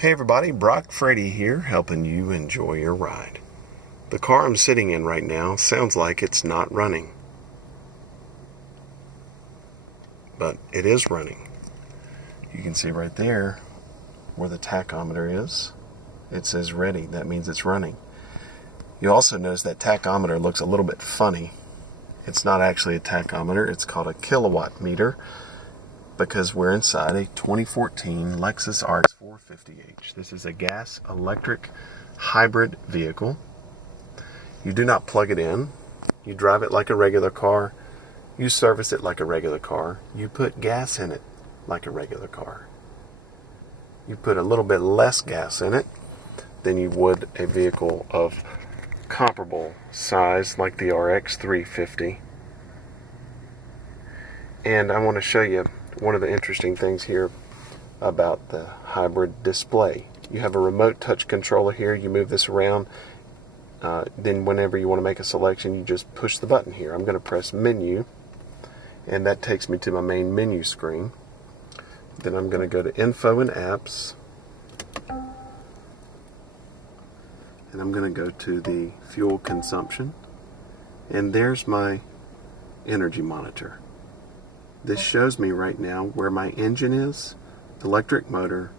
Hey everybody, Brock Freddy here, helping you enjoy your ride. The car I'm sitting in right now sounds like it's not running. But it is running. You can see right there where the tachometer is. It says ready, that means it's running. You also notice that tachometer looks a little bit funny. It's not actually a tachometer, it's called a kilowatt meter, because we're inside a 2014 Lexus RX450h. This is a gas electric hybrid vehicle. You do not plug it in. You drive it like a regular car. You service it like a regular car. You put gas in it like a regular car. You put a little bit less gas in it than you would a vehicle of comparable size like the RX350. And I want to show you one of the interesting things here about the hybrid display. You have a remote touch controller here. You move this around. Then whenever you want to make a selection, you just push the button here. I'm going to press menu, and that takes me to my main menu screen. Then I'm going to go to info and apps, and I'm going to go to the fuel consumption, and there's my energy monitor. This shows me right now where my engine is, electric motor,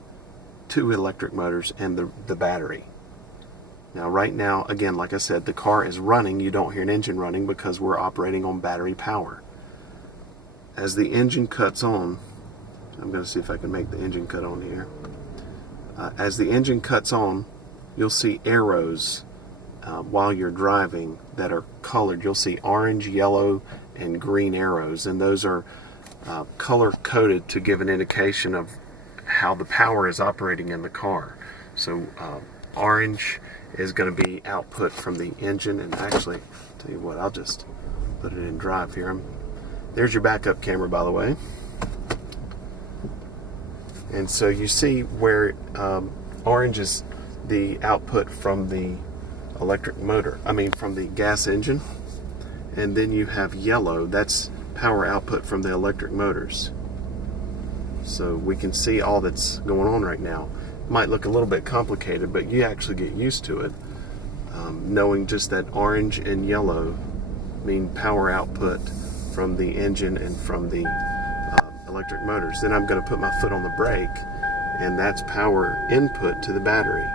2 electric motors, and the battery. Now right now, again, like I said, the car is running. You don't hear an engine running because we're operating on battery power. As the engine cuts on, I'm going to see if I can make the engine cut on here. As the engine cuts on, you'll see arrows while you're driving that are colored. You'll see orange, yellow, and green arrows, and those are color coded to give an indication of how the power is operating in the car. So orange is going to be output from the engine, and actually, tell you what, I'll just put it in drive here. There's your backup camera, by the way. And so you see where orange is the output from the electric motor, from the gas engine, and then you have yellow, that's power output from the electric motors. So we can see all that's going on right now. It might look a little bit complicated, but you actually get used to it, knowing just that orange and yellow mean power output from the engine and from the electric motors. Then I'm going to put my foot on the brake, and that's power input to the battery.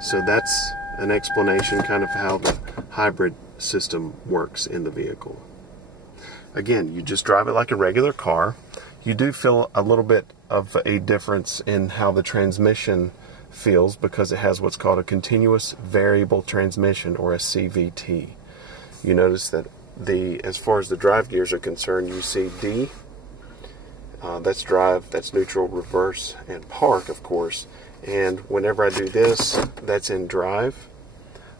So that's an explanation kind of how the hybrid system works in the vehicle. Again, you just drive it like a regular car. You do feel a little bit of a difference in how the transmission feels because it has what's called a continuous variable transmission, or a CVT. You notice that as far as the drive gears are concerned, you see D, that's drive, that's neutral, reverse, and park, of course. And whenever I do this, that's in drive.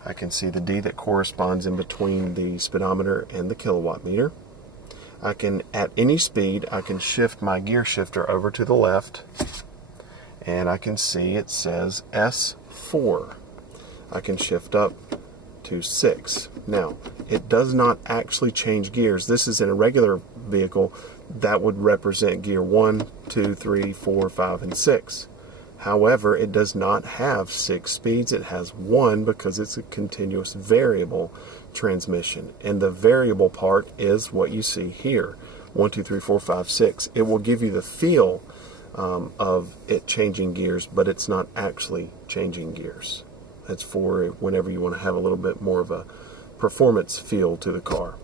I can see the D that corresponds in between the speedometer and the kilowatt meter. I can, at any speed, I can shift my gear shifter over to the left, and I can see it says S4. I can shift up to 6. Now, it does not actually change gears. This is in a regular vehicle. That would represent gear 1, 2, 3, 4, 5, and 6. However, it does not have 6 speeds. It has 1 because it's a continuous variable transmission. And the variable part is what you see here. 1, 2, 3, 4, 5, 6. It will give you the feel of it changing gears, but it's not actually changing gears. That's for whenever you want to have a little bit more of a performance feel to the car.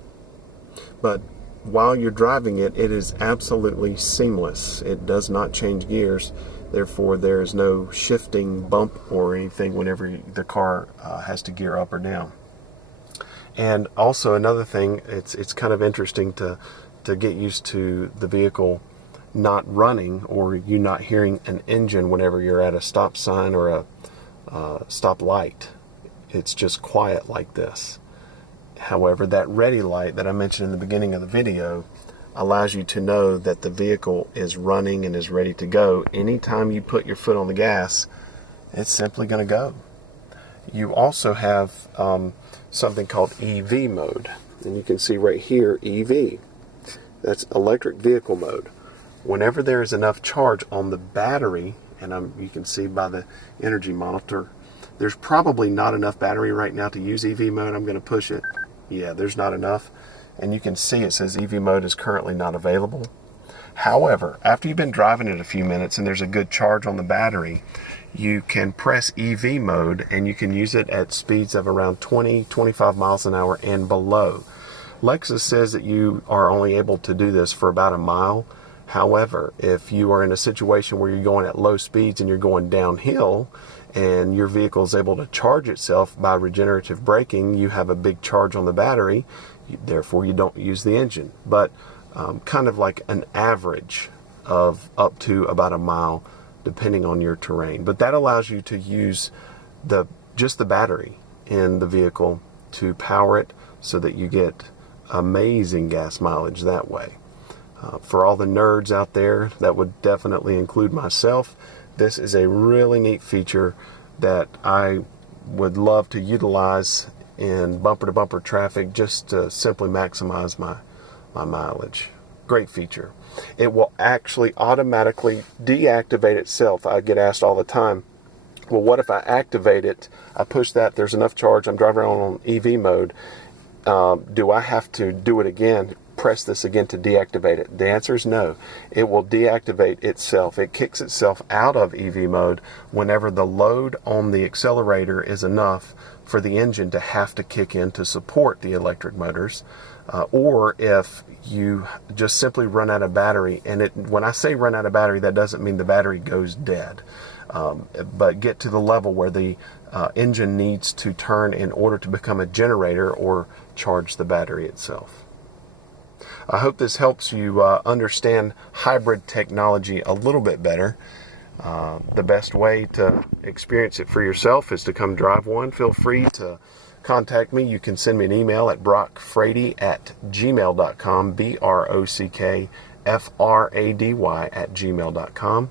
But while you're driving it, it is absolutely seamless. It does not change gears. Therefore, there is no shifting bump or anything whenever the car has to gear up or down. And also another thing, it's kind of interesting to get used to the vehicle not running, or you not hearing an engine whenever you're at a stop sign or a stop light. It's just quiet like this. However, that ready light that I mentioned in the beginning of the video allows you to know that the vehicle is running and is ready to go. Anytime you put your foot on the gas, it's simply going to go. You also have something called EV mode, and you can see right here EV. That's electric vehicle mode. Whenever there is enough charge on the battery and you can see by the energy monitor, there's probably not enough battery right now to use EV mode. I'm going to push it. Yeah, there's not enough. And you can see it says EV mode is currently not available. However, after you've been driving it a few minutes and there's a good charge on the battery, you can press EV mode and you can use it at speeds of around 20-25 miles an hour and below. Lexus says that you are only able to do this for about a mile. However, if you are in a situation where you're going at low speeds and you're going downhill and your vehicle is able to charge itself by regenerative braking, you have a big charge on the battery, therefore you don't use the engine. But kind of like an average of up to about a mile depending on your terrain. But that allows you to use just the battery in the vehicle to power it so that you get amazing gas mileage that way. For all the nerds out there, that would definitely include myself, this is a really neat feature that I would love to utilize in bumper-to-bumper traffic just to simply maximize my mileage. Great feature. It will actually automatically deactivate itself. I get asked all the time, well, what if I activate it, I push that, there's enough charge, I'm driving around on EV mode, do I have to do it again, press this again to deactivate it? The answer is no. It will deactivate itself. It kicks itself out of EV mode whenever the load on the accelerator is enough for the engine to have to kick in to support the electric motors. Or if you just simply run out of battery, and when I say run out of battery, that doesn't mean the battery goes dead, but get to the level where the engine needs to turn in order to become a generator or charge the battery itself. I hope this helps you understand hybrid technology a little bit better. The best way to experience it for yourself is to come drive one. Feel free to contact me. You can send me an email at brockfrady@gmail.com, brockfrady@gmail.com,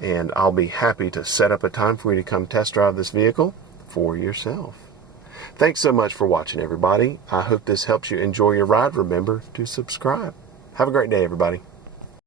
and I'll be happy to set up a time for you to come test drive this vehicle for yourself. Thanks so much for watching, everybody. I hope this helps you enjoy your ride. Remember to subscribe. Have a great day, everybody.